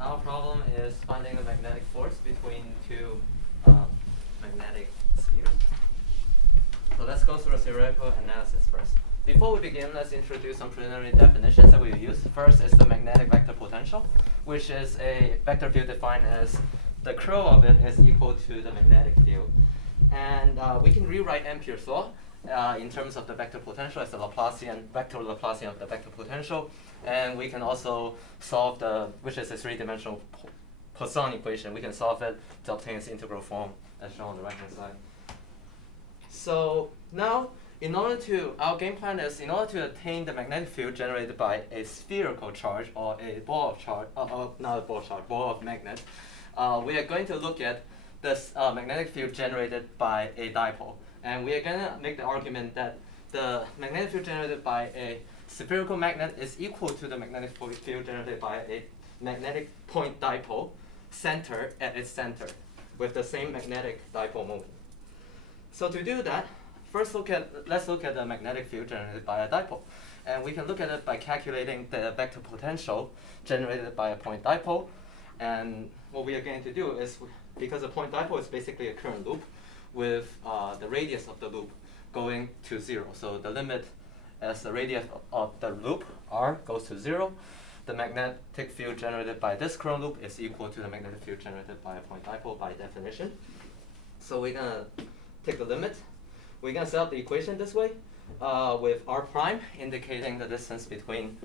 Our problem is finding the magnetic force between two magnetic spheres. So let's go through a theoretical analysis first. Before we begin, let's introduce some preliminary definitions that we use. First is the magnetic vector potential, which is a vector field defined as the curl of it is equal to the magnetic field. And we can rewrite Ampere's law in terms of the vector potential as the Laplacian, vector Laplacian of the vector potential. And we can also solve which is a three-dimensional Poisson equation. We can solve it to obtain its integral form as shown on the right-hand side. So now, our game plan is in order to attain the magnetic field generated by a spherical charge or a ball of charge, not a ball charge, ball of magnet, we are going to look at this magnetic field generated by a dipole. And we are going to make the argument that the magnetic field generated by a spherical magnet is equal to the magnetic field generated by a magnetic point dipole center at its center with the same magnetic dipole moment. So to do that, let's look at the magnetic field generated by a dipole. And we can look at it by calculating the vector potential generated by a point dipole. And what we are going to do is, because a point dipole is basically a current loop with the radius of the loop going to 0. So the limit as the radius of the loop, r, goes to 0, the magnetic field generated by this current loop is equal to the magnetic field generated by a point dipole by definition. So we're going to take the limit. We're going to set up the equation this way with r prime indicating the distance between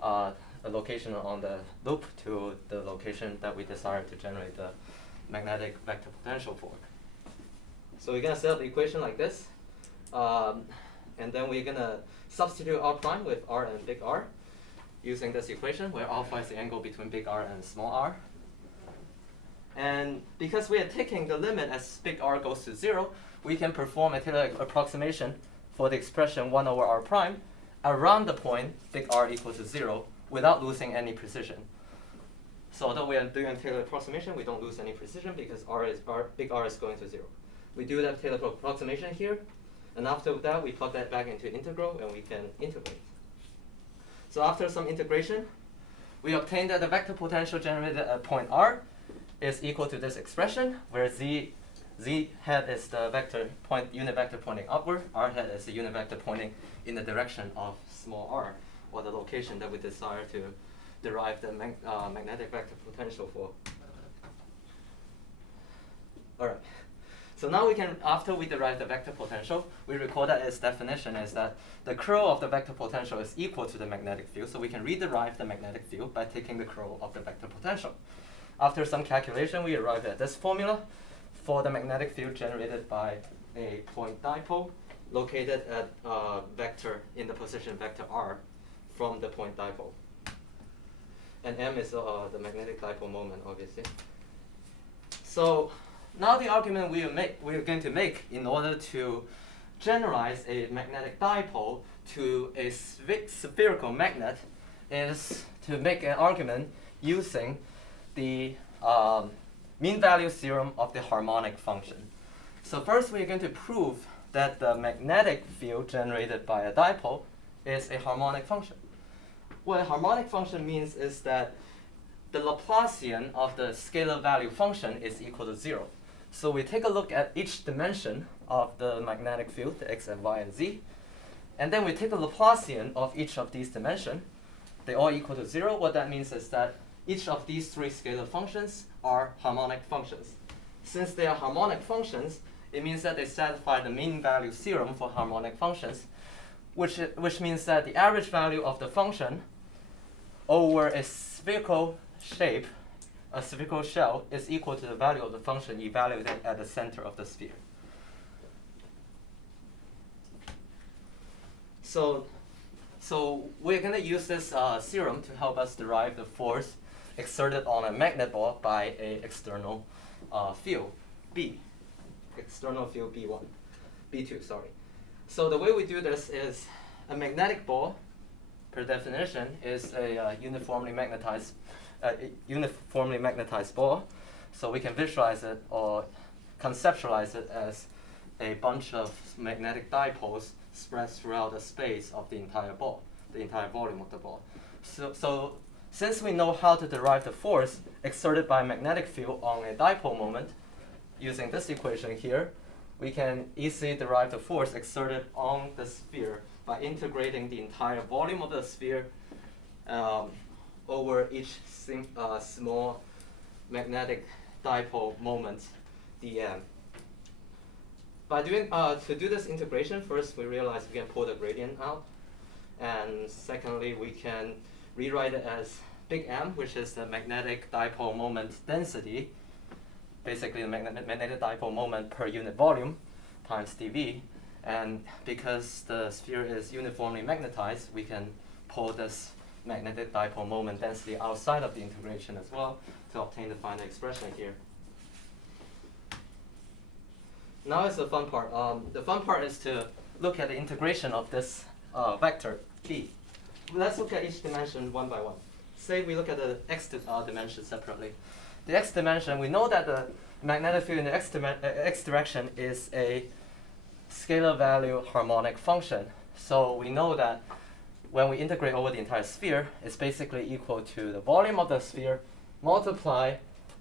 the location on the loop to the location that we desire to generate the magnetic vector potential for. So we're going to set up the equation like this. And then we're going to substitute r prime with r and big R using this equation where alpha is the angle between big R and small r. And because we are taking the limit as big R goes to 0, we can perform a Taylor approximation for the expression 1 over r prime around the point big R equal to 0 without losing any precision. So although we are doing a Taylor approximation, we don't lose any precision because big R is going to 0. We do that Taylor approximation here, and after that we plug that back into integral and we can integrate. So after some integration, we obtain that the vector potential generated at point R is equal to this expression where z hat is the unit vector pointing upward, r hat is the unit vector pointing in the direction of small r, or the location that we desire to derive the magnetic vector potential for. All right. So now we can, after we derive the vector potential, we recall that its definition is that the curl of the vector potential is equal to the magnetic field. So we can rederive the magnetic field by taking the curl of the vector potential. After some calculation, we arrive at this formula for the magnetic field generated by a point dipole located at vector in the position vector r from the point dipole. And m is the magnetic dipole moment, obviously. So now the argument we are going to make in order to generalize a magnetic dipole to a spherical magnet is to make an argument using the mean value theorem of the harmonic function. So first we are going to prove that the magnetic field generated by a dipole is a harmonic function. What a harmonic function means is that the Laplacian of the scalar value function is equal to 0. So we take a look at each dimension of the magnetic field, the x and y and z, and then we take the Laplacian of each of these dimensions. They all equal to 0. What that means is that each of these three scalar functions are harmonic functions. Since they are harmonic functions, it means that they satisfy the mean value theorem for harmonic functions, which means that the average value of the function over a spherical shape, a spherical shell, is equal to the value of the function evaluated at the center of the sphere. So we're going to use this theorem to help us derive the force exerted on a magnet ball by an external field, B. External field B1, B2, sorry. So the way we do this is a magnetic ball, per definition, is a uniformly magnetized ball. So we can visualize it or conceptualize it as a bunch of magnetic dipoles spread throughout the space of the entire ball, the entire volume of the ball. So since we know how to derive the force exerted by a magnetic field on a dipole moment, using this equation here, we can easily derive the force exerted on the sphere by integrating the entire volume of the sphere over each small magnetic dipole moment, dm. To do this integration, first we realize we can pull the gradient out, and secondly we can rewrite it as big M, which is the magnetic dipole moment density, basically the magnetic dipole moment per unit volume times dV. And because the sphere is uniformly magnetized, we can pull this magnetic dipole moment density outside of the integration as well to obtain the final expression here. Now is the fun part. The fun part is to look at the integration of this vector B. Let's look at each dimension one by one. Say we look at the x dimension separately. The x dimension, we know that the magnetic field in the x direction is a scalar value harmonic function. So we know that when we integrate over the entire sphere, it's basically equal to the volume of the sphere multiplied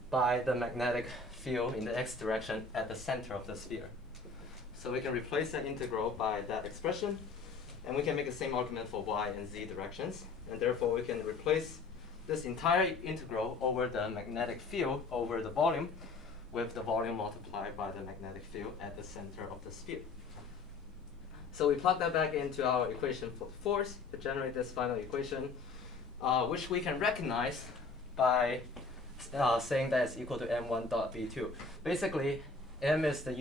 by the magnetic field in the x direction at the center of the sphere. So we can replace that integral by that expression, and we can make the same argument for y and z directions, and therefore we can replace this entire integral over the magnetic field over the volume with the volume multiplied by the magnetic field at the center of the sphere. So we plug that back into our equation for force to generate this final equation, which we can recognize by saying that it's equal to m1 dot v2. Basically, m is the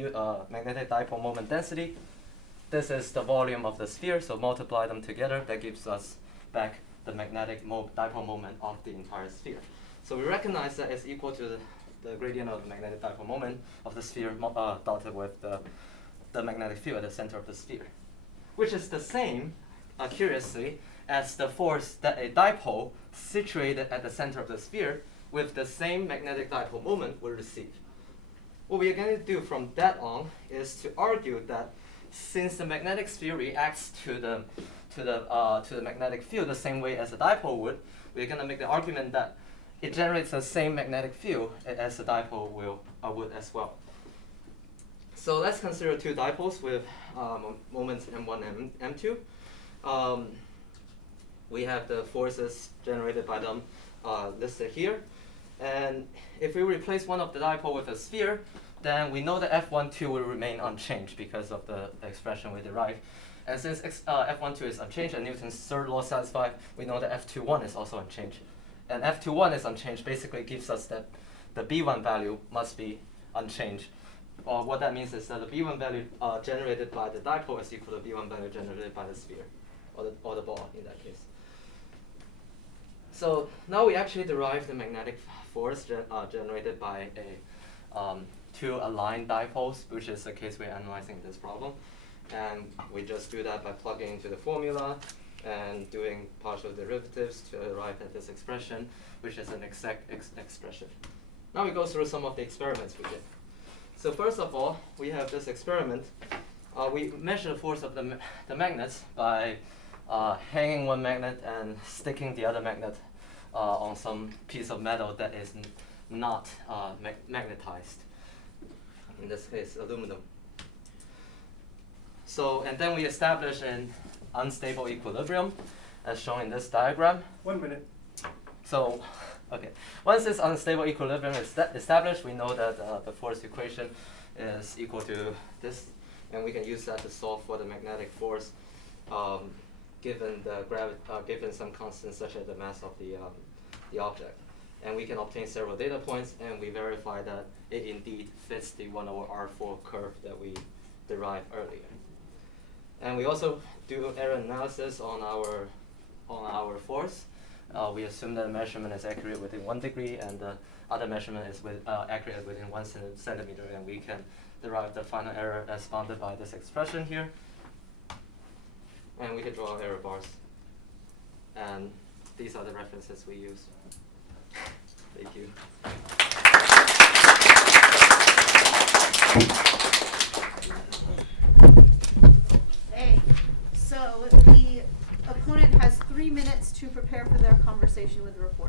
magnetic dipole moment density. This is the volume of the sphere, so multiply them together. That gives us back the magnetic dipole moment of the entire sphere. So we recognize that it's equal to the gradient of the magnetic dipole moment of the sphere dotted with the magnetic field at the center of the sphere, which is the same, curiously, as the force that a dipole situated at the center of the sphere with the same magnetic dipole moment will receive. What we are going to do from that on is to argue that since the magnetic sphere reacts to the magnetic field the same way as a dipole would, we're going to make the argument that it generates the same magnetic field as the dipole would as well. So let's consider two dipoles with moments m1 and m2. We have the forces generated by them listed here. And if we replace one of the dipole with a sphere, then we know that F12 will remain unchanged because of the expression we derived. And since F12 is unchanged and Newton's third law is satisfied, we know that F21 is also unchanged. And F21 is unchanged basically gives us that the B1 value must be unchanged. What that means is that the B1 value generated by the dipole is equal to the B1 value generated by the sphere, or the ball in that case. So now we actually derive the magnetic force generated by two aligned dipoles, which is the case we're analyzing in this problem. And we just do that by plugging into the formula and doing partial derivatives to arrive at this expression, which is an exact expression. Now we go through some of the experiments we did. So first of all, we have this experiment. We measure the force of the magnets by hanging one magnet and sticking the other magnet on some piece of metal that is not magnetized. In this case, aluminum. So, and then we establish an unstable equilibrium, as shown in this diagram. 1 minute. So, okay. Once this unstable equilibrium is established, we know that the force equation is equal to this, and we can use that to solve for the magnetic force, given some constants such as the mass of the object. And we can obtain several data points, and we verify that it indeed fits the 1/R4 curve that we derived earlier. And we also do error analysis on our force. We assume that the measurement is accurate within 1 degree, and the other measurement is accurate within 1 centimeter, and we can derive the final error as bounded by this expression here. And we can draw error bars. And these are the references we use. Thank you. Hey, so the opponent has 3 minutes to prepare for their conversation with the reporter.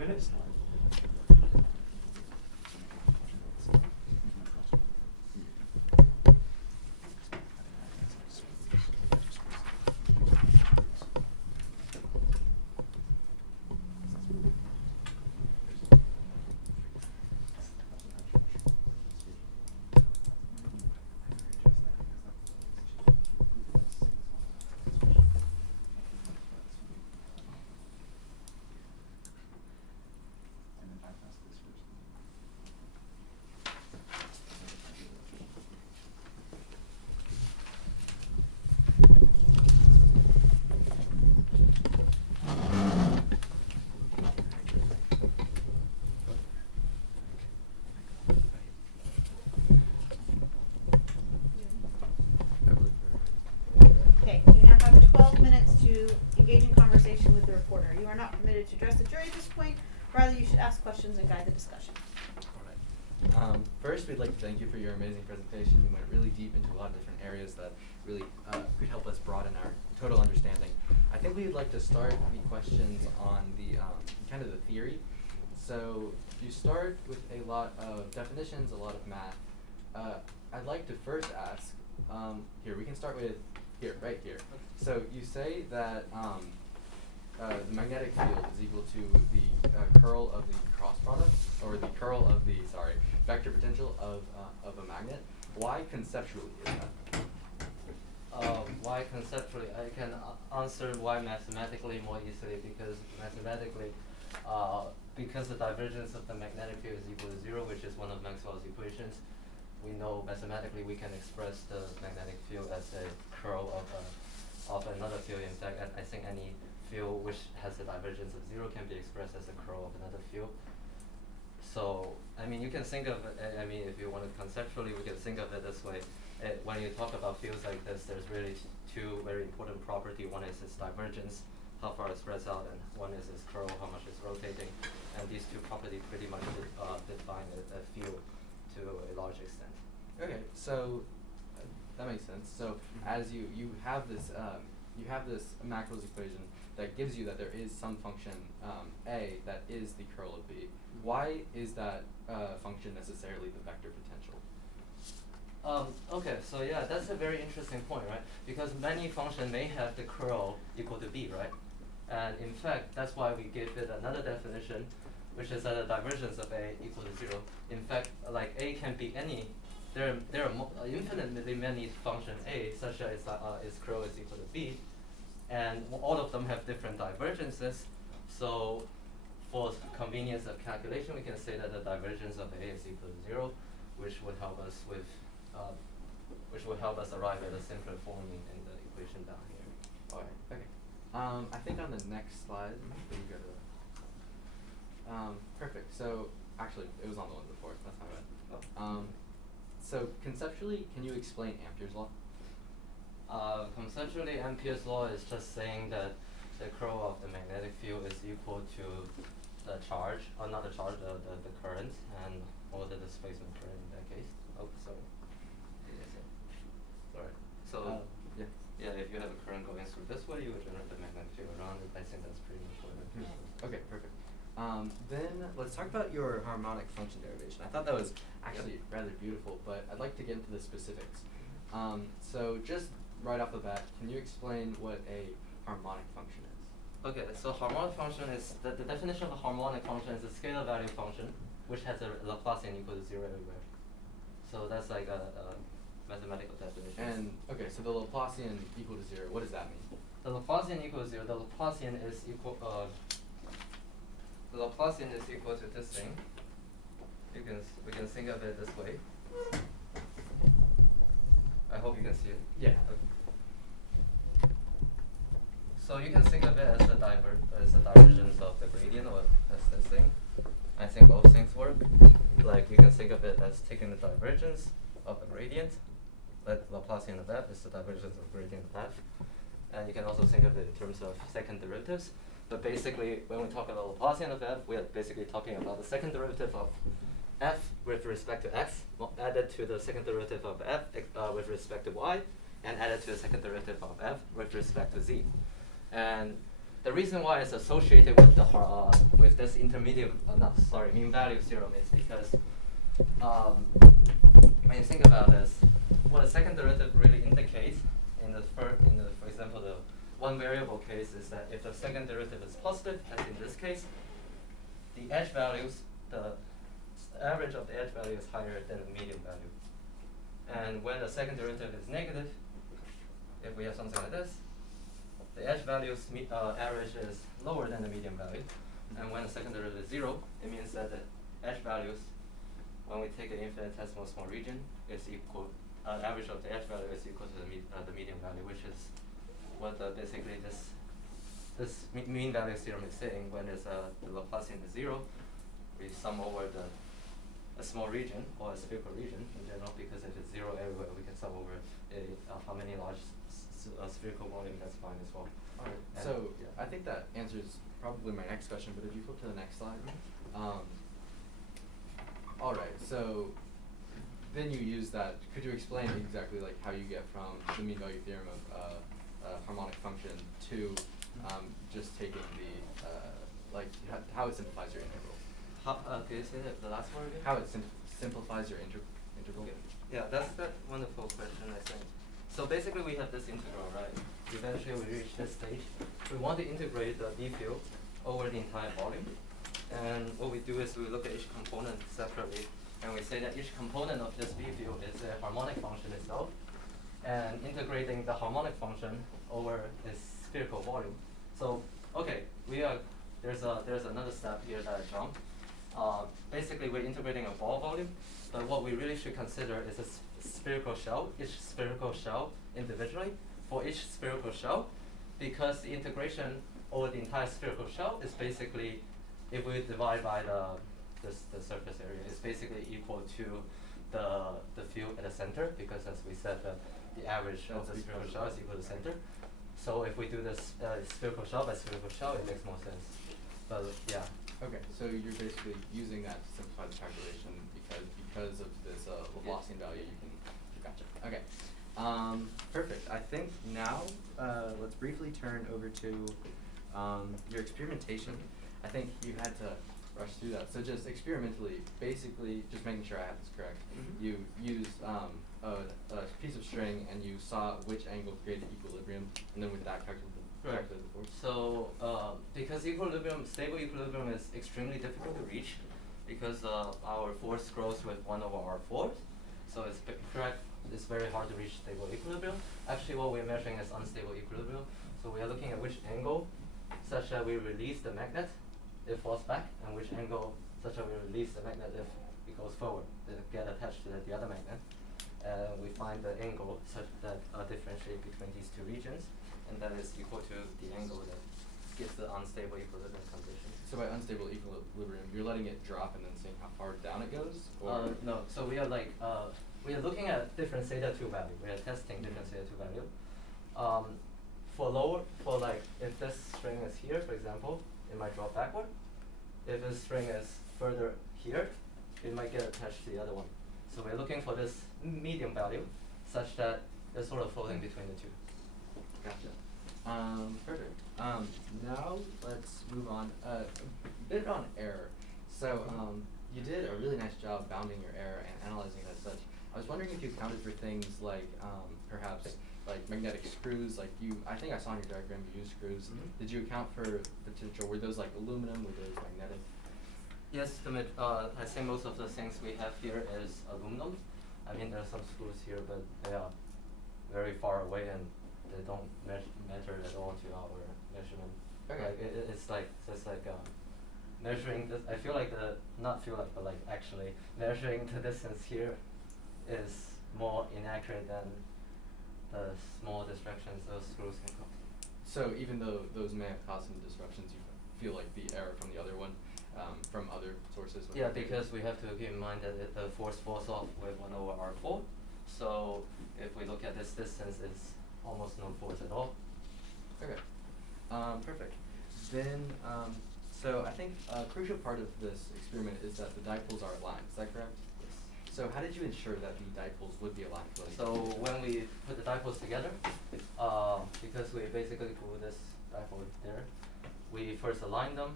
minutes. Okay, you now have 12 minutes to engage in conversation with the reporter. You are not permitted to address the jury at this point. Rather, you should ask questions and guide the discussion. All right. First, we'd like to thank you for your amazing presentation. You went really deep into a lot of different areas that really could help us broaden our total understanding. I think we'd like to start the questions on the kind of the theory. So you start with a lot of definitions, a lot of math. I'd like to first ask, here, we can start with here, right here. So you say that the magnetic field is equal to the curl of the cross product, or the curl of the, vector potential of a magnet. Why conceptually is that? Why conceptually? I can answer why mathematically more easily, because mathematically, because the divergence of the magnetic field is equal to 0, which is one of Maxwell's equations, we know mathematically we can express the magnetic field as a curl of another field. In fact, I think any field which has a divergence of 0 can be expressed as a curl of another field. So, I mean, you can think of it, I mean, if you want to conceptually, we can think of it this way. When you talk about fields like this, there's really two very important properties. One is its divergence, how far it spreads out, and one is its curl, how much it's rotating. And these two properties pretty much define a field to a large extent. Okay, so that makes sense. So as you have this Maxwell's equation that gives you that there is some function A that is the curl of B. Why is that function necessarily the vector potential? Okay, so yeah, that's a very interesting point, right? Because many functions may have the curl equal to B, right? And in fact, that's why we give it another definition, which is that the divergence of A equal to 0. In fact, like A can be any. There are infinitely many functions A, such as its curl is equal to B, and all of them have different divergences. So, for convenience of calculation, we can say that the divergence of A is equal to 0, which would help us with, arrive at a simpler form in the equation down here. All right. Okay. I think on the next slide, we go to perfect. So actually, it was on the one before. That's my bad. Oh. So conceptually, can you explain Ampere's law? Conceptually, Ampere's law is just saying that the curl of the magnetic field is equal to the charge, or not the charge, the current, and or the displacement current in that case. Oh, sorry. Sorry. So, yeah, if you have a current going through this way, you would generate the magnetic field around it. I think that's pretty much what it is. Okay, perfect. Then let's talk about your harmonic function derivation. I thought that was actually rather beautiful, but I'd like to get into the specifics. So just right off the bat, can you explain what a harmonic function is? Okay, so harmonic function is, the definition of a harmonic function is a scalar value function which has a Laplacian equal to 0 everywhere. So that's like a mathematical definition. And, okay, so the Laplacian equal to 0, what does that mean? The Laplacian equal to 0, the Laplacian is equal, to this thing. We can think of it this way. I hope you can see it. Yeah. Okay. So you can think of it as a divergence of the gradient, or as this thing. I think both things work. Like you can think of it as taking the divergence of the gradient. Let Laplacian of f is the divergence of the gradient of f. And you can also think of it in terms of second derivatives. But basically, when we talk about Laplacian of f, we are basically talking about the second derivative of f with respect to x added to the second derivative of f with respect to y, and added to the second derivative of f with respect to z. And the reason why it's associated with the with this intermediate, mean value theorem is because when you think about this, what a second derivative really indicates for example, the one variable case is that if the second derivative is positive, as in this case, the edge values, the average of the edge value is higher than the median value. And when the second derivative is negative, if we have something like this, the edge value's average is lower than the median value. And when the second derivative is 0, it means that the edge values, when we take an infinitesimal small region, is equal, average of the edge value is equal to the median value, which is what basically this mean value theorem is saying. When the Laplacian is 0, we sum over a small region or a spherical region in general, because if it's 0 everywhere, we can sum over how many large spherical volume, that's fine as well. All right. So yeah, I think that answers probably my next question, but if you flip to the next slide. All right, so then you use that. Could you explain exactly like how you get from the mean value theorem of harmonic function to just taking the how it simplifies your integral? Can you say the last one again? How it simplifies your integral? Yeah, that's that wonderful question, I think. So basically we have this integral, right? Eventually we reach this stage. We want to integrate the B field over the entire volume. And what we do is we look at each component separately, and we say that each component of this B field is a harmonic function itself, and integrating the harmonic function over this spherical volume. So, okay, there's another step here that I jumped. Basically, we're integrating a ball volume, but what we really should consider is a spherical shell, each spherical shell individually for each spherical shell, because the integration over the entire spherical shell is basically, if we divide by the surface area, is basically equal to the field at the center, because as we said, the average of the spherical shell is equal to the center. So if we do this spherical shell by spherical shell, it makes more sense. But yeah. Okay, so you're basically using that to simplify the calculation because of this Laplacian value. You can. Gotcha. Okay. Perfect. I think now let's briefly turn over to your experimentation. I think you had to rush through that. So just experimentally, basically, just making sure I have this correct. Mm-hmm. You used a piece of string and you saw which angle created equilibrium, and then with that calculated the force. So because stable equilibrium is extremely difficult to reach, because our force grows with 1 over r4, so it's very hard to reach stable equilibrium. Actually, what we're measuring is unstable equilibrium. So we are looking at which angle such that we release the magnet, it falls back, and which angle such that we release the magnet if it goes forward, it get attached to the other magnet. We find the angle such that differentiate between these two regions, and that is equal to the angle that gives the unstable equilibrium condition. So by unstable equilibrium, you're letting it drop and then seeing how far down it goes? Or No. So we are we are looking at different theta 2 value. We are testing different theta 2 value. If this string is here, for example, it might drop backward. If this string is further here, it might get attached to the other one. So we're looking for this medium value such that it's sort of floating between the two. Gotcha. Perfect. Now let's move on. A bit on error. So you did a really nice job bounding your error and analyzing it as such. I was wondering if you accounted for things like perhaps like magnetic screws. I think I saw on your diagram you used screws. Mm-hmm. Did you account for potential? Were those like aluminum? Were those magnetic? Yes, I think most of the things we have here is aluminum. I mean, there are some screws here, but they are very far away and they don't matter at all to our measurement. Okay. It's just like measuring this. I feel like but actually measuring the distance here is more inaccurate than the small distractions those screws can cause. So even though those may have caused some disruptions, you feel like the error from the other one, from other sources? Yeah, because we have to keep in mind that the force falls off with 1 over r4. So if we look at this distance, it's almost no force at all. Okay. Perfect. Then, so I think a crucial part of this experiment is that the dipoles are aligned. Is that correct? Yes. So how did you ensure that the dipoles would be aligned? So when we put the dipoles together, because we basically glue this dipole there, we first align them,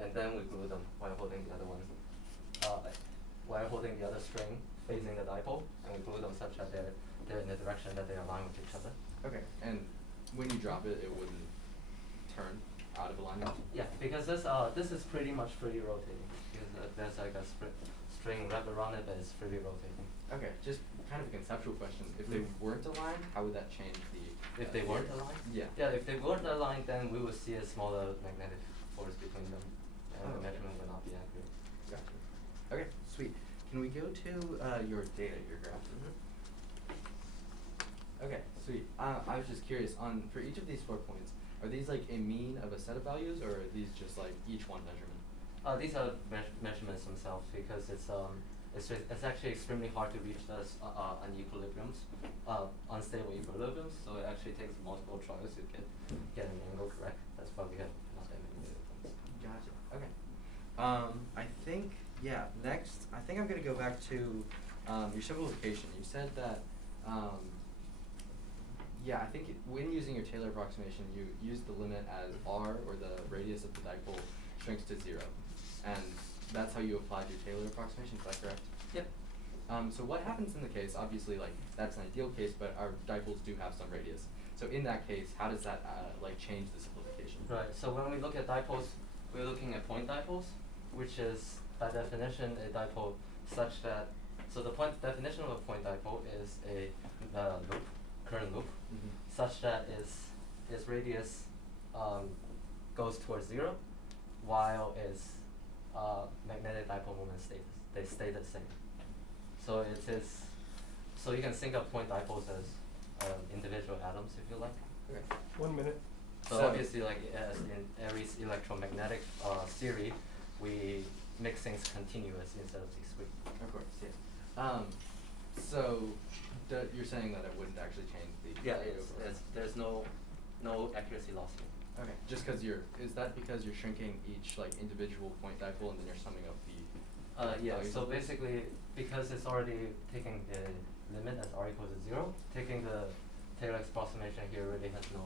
and then we glue them while holding the other one, while holding the other string facing the dipole, and we glue them such that they're in the direction that they align with each other. Okay, and when you drop it, it wouldn't turn out of alignment? Yeah, because this is pretty much freely rotating. Because there's like a string wrapped around it that is freely rotating. Okay, just kind of a conceptual question. If they weren't aligned, how would that change the... If they weren't aligned? Yeah. Yeah, if they weren't aligned, then we would see a smaller magnetic force between them, and the measurement would not be accurate. Gotcha. Okay, sweet. Can we go to your data, your graph? Okay, sweet. I was just curious, for each of these 4 points, are these like a mean of a set of values, or are these just like each one measurement? These are measurements themselves, because it's actually extremely hard to reach those unequilibriums, unstable equilibriums. So it actually takes multiple tries to get an angle correct. That's why we have not that many data points. Gotcha. Okay. I think next I think I'm gonna go back to your simplification. You said that I think when using your Taylor approximation, you use the limit as r, or the radius of the dipole, shrinks to 0. And that's how you applied your Taylor approximation, is that correct? Yep. So what happens in the case, obviously, like, that's an ideal case, but our dipoles do have some radius. So in that case, how does that, change the simplification? Right, so when we look at dipoles, we're looking at point dipoles, which is, by definition, a dipole such that, so the definition of a point dipole is a current loop, such that its radius goes towards 0, while its magnetic dipole moment they stay the same. So so you can think of point dipoles as individual atoms, if you like. Okay. 1 minute. So obviously, like as in every electromagnetic theory, we make things continuous instead of discrete. Of course, yeah. So you're saying that it wouldn't actually change the... Yeah, there's no accuracy loss here. Okay, just because is that because you're shrinking each like individual point dipole and then you're summing up the... Yeah, values so of this? basically, because it's already taking the limit as r equals to 0, taking the Taylor approximation here really has no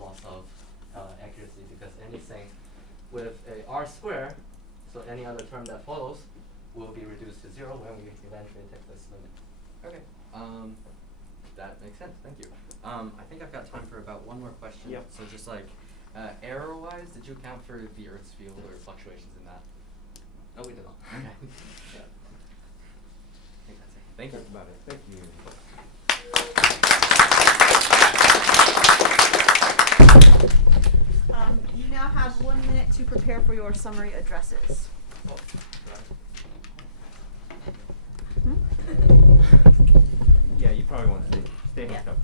loss of accuracy, because anything with a r square, so any other term that follows, will be reduced to 0 when we eventually take this limit. Okay, that makes sense, thank you. I think I've got time for about one more question. Yep. So just like, error-wise, did you account for the Earth's field or fluctuations in that? No, we do not. Okay. Yeah. I think that's it. Thank you. That's about it. Thank you. You now have 1 minute to prepare for your summary addresses. Oh, Yeah, you probably want to stay Yeah. hooked up.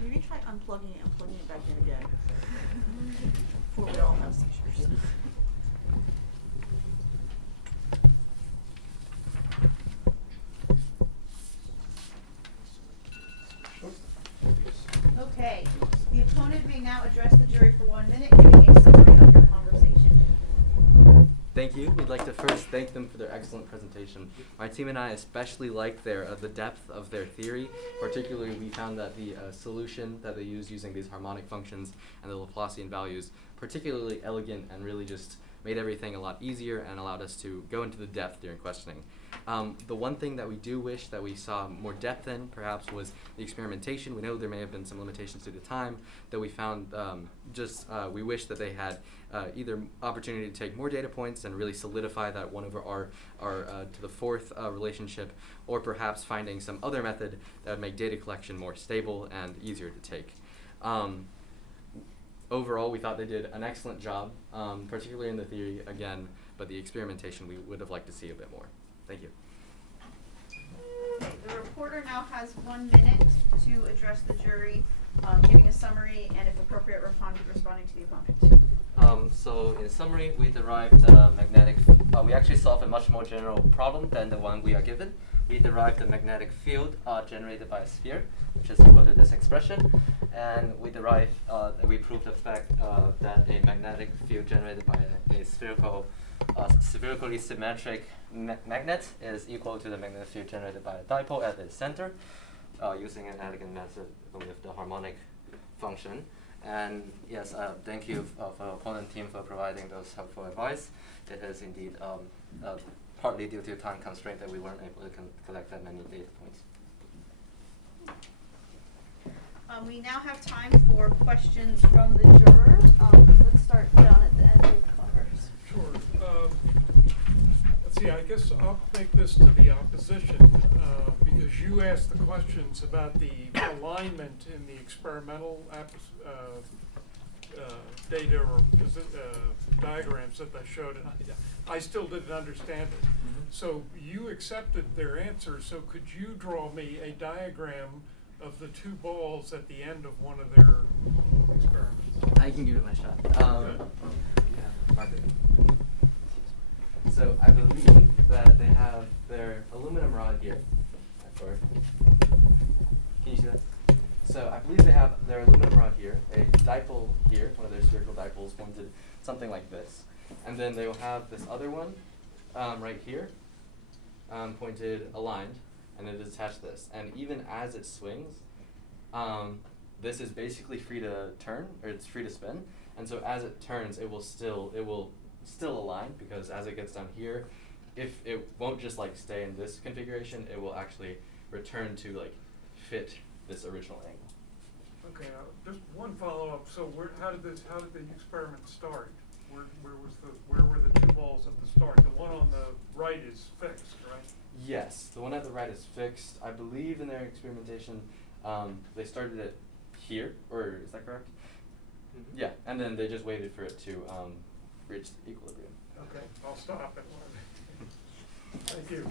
Maybe try unplugging it and plugging it back in again. Before we all have seizures. Okay, the opponent may now address the jury for 1 minute, giving a summary of your conversation. Thank you. We'd like to first thank them for their excellent presentation. My team and I especially liked the depth of their theory. Particularly, we found that the solution that they used using these harmonic functions and the Laplacian values particularly elegant and really just made everything a lot easier and allowed us to go into the depth during questioning. The one thing that we do wish that we saw more depth in, perhaps, was the experimentation. We know there may have been some limitations due to time that we found. We wish that they had either opportunity to take more data points and really solidify that 1/r to the 4th relationship, or perhaps finding some other method that would make data collection more stable and easier to take. Overall, we thought they did an excellent job, particularly in the theory. Again, but the experimentation we would have liked to see a bit more. Thank you. The reporter now has 1 minute to address the jury, giving a summary and, if appropriate, responding to the opponent. So in summary, we derived the magnetic, we actually solved a much more general problem than the one we are given. We derived the magnetic field generated by a sphere, which is equal to this expression. And we proved the fact that a magnetic field generated by a spherical, spherically symmetric magnet is equal to the magnetic field generated by a dipole at its center, using an elegant method with the harmonic function. And yes, thank you for the opponent team for providing those helpful advice. It is indeed partly due to time constraint that we weren't able to collect that many data points. We now have time for questions from the juror. Let's start down at the end of Congress. Sure. Let's see, I guess I'll make this to the opposition because you asked the questions about the alignment in the experimental data or diagrams that they showed, and I still didn't understand it. Mm-hmm. So you accepted their answer, so could you draw me a diagram of the two balls at the end of one of their experiments? I can give it my shot. Yeah, Margaret. So I believe that they have their aluminum rod here. Can you see that? So I believe they have their aluminum rod here, a dipole here, one of their spherical dipoles pointed something like this. And then they will have this other one right here, pointed aligned, and it is attached to this. And even as it swings, this is basically free to turn, or it's free to spin. And so as it turns, it will still align, because as it gets down here, if it won't just like stay in this configuration, it will actually return to like fit this original angle. Okay, just one follow-up. So how did the experiment start? Where were the two balls at the start? The one on the right is fixed, right? Yes, the one at the right is fixed. I believe in their experimentation, they started it here, or is that correct? Mm-hmm. Yeah, and then they just waited for it to reach equilibrium. Okay, I'll stop at one. Thank you.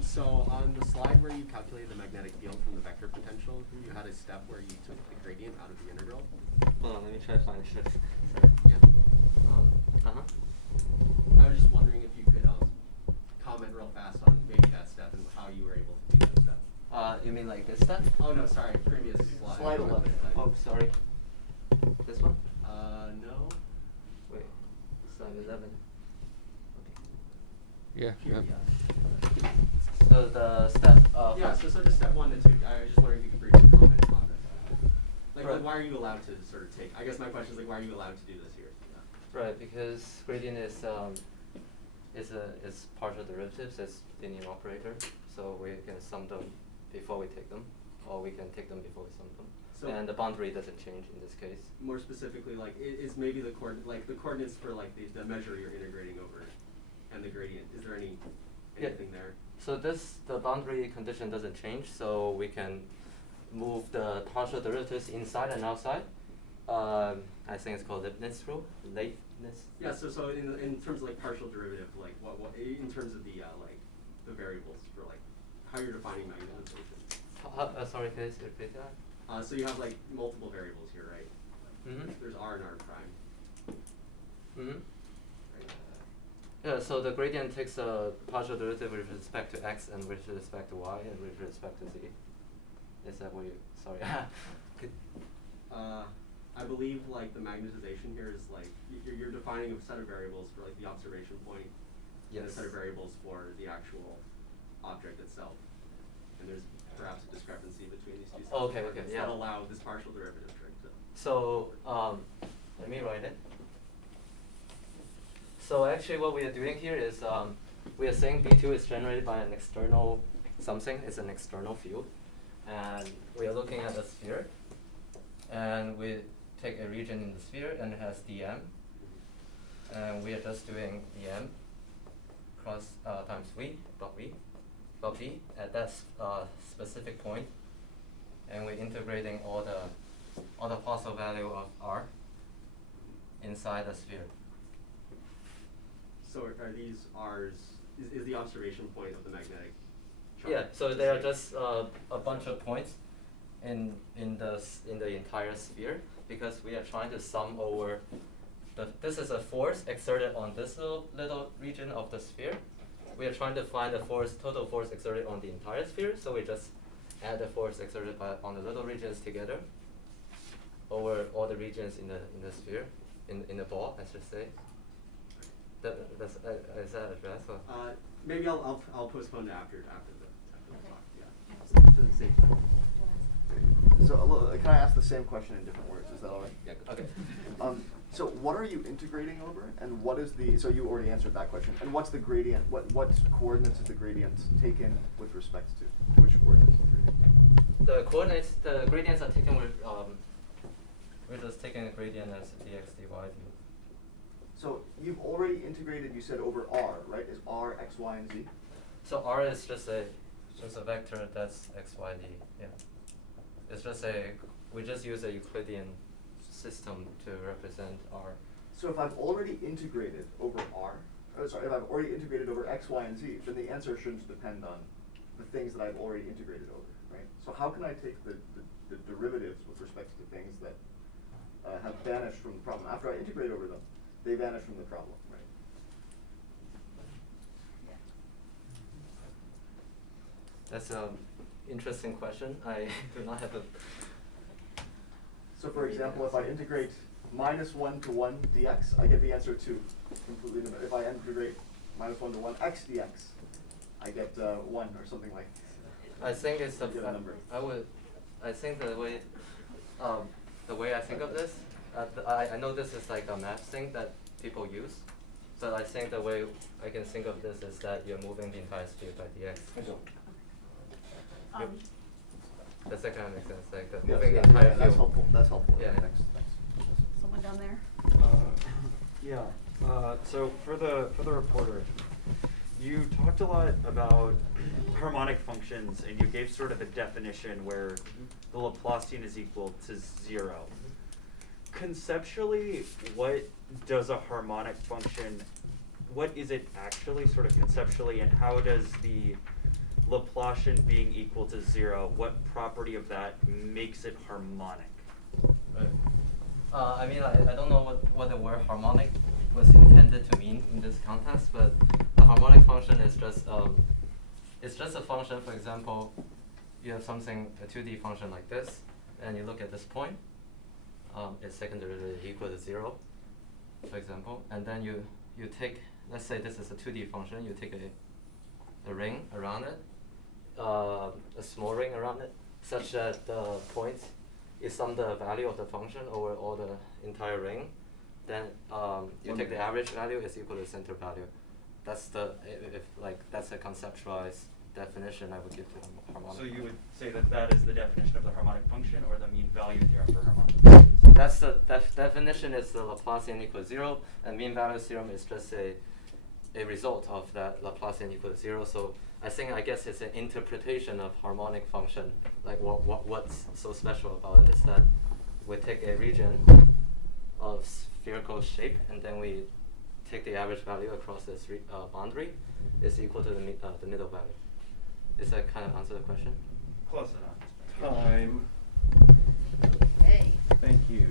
So on the slide where you calculated the magnetic field from the vector potential, you had a step where you took the gradient out of the integral. Hold on, let me try to find it. Yeah. I was just wondering if you could comment real fast on maybe that step and how you were able to do that step. You mean like this step? Oh no, sorry, previous slide. Slide 11. Oh, sorry. This one? No. Wait, slide 11. Yeah, you have. So the step. Yeah. So just step 1 to 2. I was just wondering if you could briefly comment on this. Like, why are you allowed to sort of take? I guess my question is like, why are you allowed to do this here? Yeah. Right, because gradient is partial derivatives as linear operator, so we can sum them before we take them, or we can take them before we sum them. So and the boundary doesn't change in this case. More specifically, like, is maybe the coordinates for like the measure you're integrating over, and the gradient. Is there anything there? So the boundary condition doesn't change, so we can move the partial derivatives inside and outside. I think it's called Leibniz rule. Leibniz. Yeah. So in terms of like partial derivative, like what in terms of the like the variables for like how you're defining magnetization. Sorry, can you repeat that? So you have like multiple variables here, right? Mm-hmm. There's R and R prime. Mm-hmm. Yeah, so the gradient takes a partial derivative with respect to x and with respect to y and with respect to z. Is that what you, sorry. I believe like the magnetization here is like you're defining a set of variables for like the observation point, Yes. and a set of variables for the actual object itself. And there's perhaps a discrepancy between these two sets of Okay, coordinates yeah. that allow this partial derivative trick to. So let me write it. So actually what we are doing here is we are saying B2 is generated by an external something. It's an external field. And we are looking at a sphere. And we take a region in the sphere and it has dm. And we are just doing dm cross times v, dot v at that specific point. And we're integrating all the partial value of r inside the sphere. So are these R's, is the observation point of the magnetic charge? Yeah, so they are just a bunch of points in the entire sphere, because we are trying to sum over this is a force exerted on this little region of the sphere. We are trying to find the total force exerted on the entire sphere, so we just add the force exerted on the little regions together over all the regions in the sphere, in the ball, I should say. Is that addressed? Or? Maybe I'll postpone to after the talk. Yeah. To the sake. So can I ask the same question in different words? Is that all right? Yeah. Okay. So what are you integrating over, and what is the? So you already answered that question. And what's the gradient? What coordinates is the gradient taken with respect to? Which coordinates? The coordinates, the gradients are taken with. We're just taking a gradient as dx dy. So you've already integrated. You said over r, right? Is r x, y, and z? So r is just a vector that's x, y, z. Yeah. It's just we just use a Euclidean system to represent r. So if I've already integrated over r, if I've already integrated over x, y, and z, then the answer shouldn't depend on the things that I've already integrated over, right? So how can I take the derivatives with respect to things that have vanished from the problem? After I integrate over them, they vanish from the problem, right? That's an interesting question. I do not have a. So for example, if I integrate -1 to 1 dx, I get the answer 2. Completely limited. If I integrate -1 to 1 x dx, I get 1 or something like that. I think it's You get a number. I think the way I think of this, I know this is like a math thing that people use, but I think the way I can think of this is that you're moving the entire sphere by dx. Does that kind of make sense? Like moving the entire that's field. helpful. That's helpful. Yeah. Thanks. Someone down there? So for the reporter, you talked a lot about harmonic functions, and you gave sort of a definition where the Laplacian is equal to 0. Conceptually, what does a harmonic function, what is it actually sort of conceptually, and how does the Laplacian being equal to 0, what property of that makes it harmonic? Right. I mean, I don't know what the word harmonic was intended to mean in this context, but the harmonic function is just it's just a function. For example, you have something, a 2D function like this, and you look at this point. Its second derivative equal to 0, for example, and then you take, let's say this is a 2D function. You take a ring around it, a small ring around it, such that the point is sum the value of the function over all the entire ring. Then you take the average value is equal to the center value. That's that's a conceptualized definition I would give to harmonic. So you would say that is the definition of the harmonic function, or the mean value theorem for harmonic functions? That's the definition is the Laplacian equals 0, and mean value theorem is just a result of that Laplacian equals 0. So I guess it's an interpretation of harmonic function. Like what's so special about it is that we take a region of spherical shape, and then we take the average value across this boundary is equal to the middle value. Does that kind of answer the question? Close enough. Time. Okay. Thank you.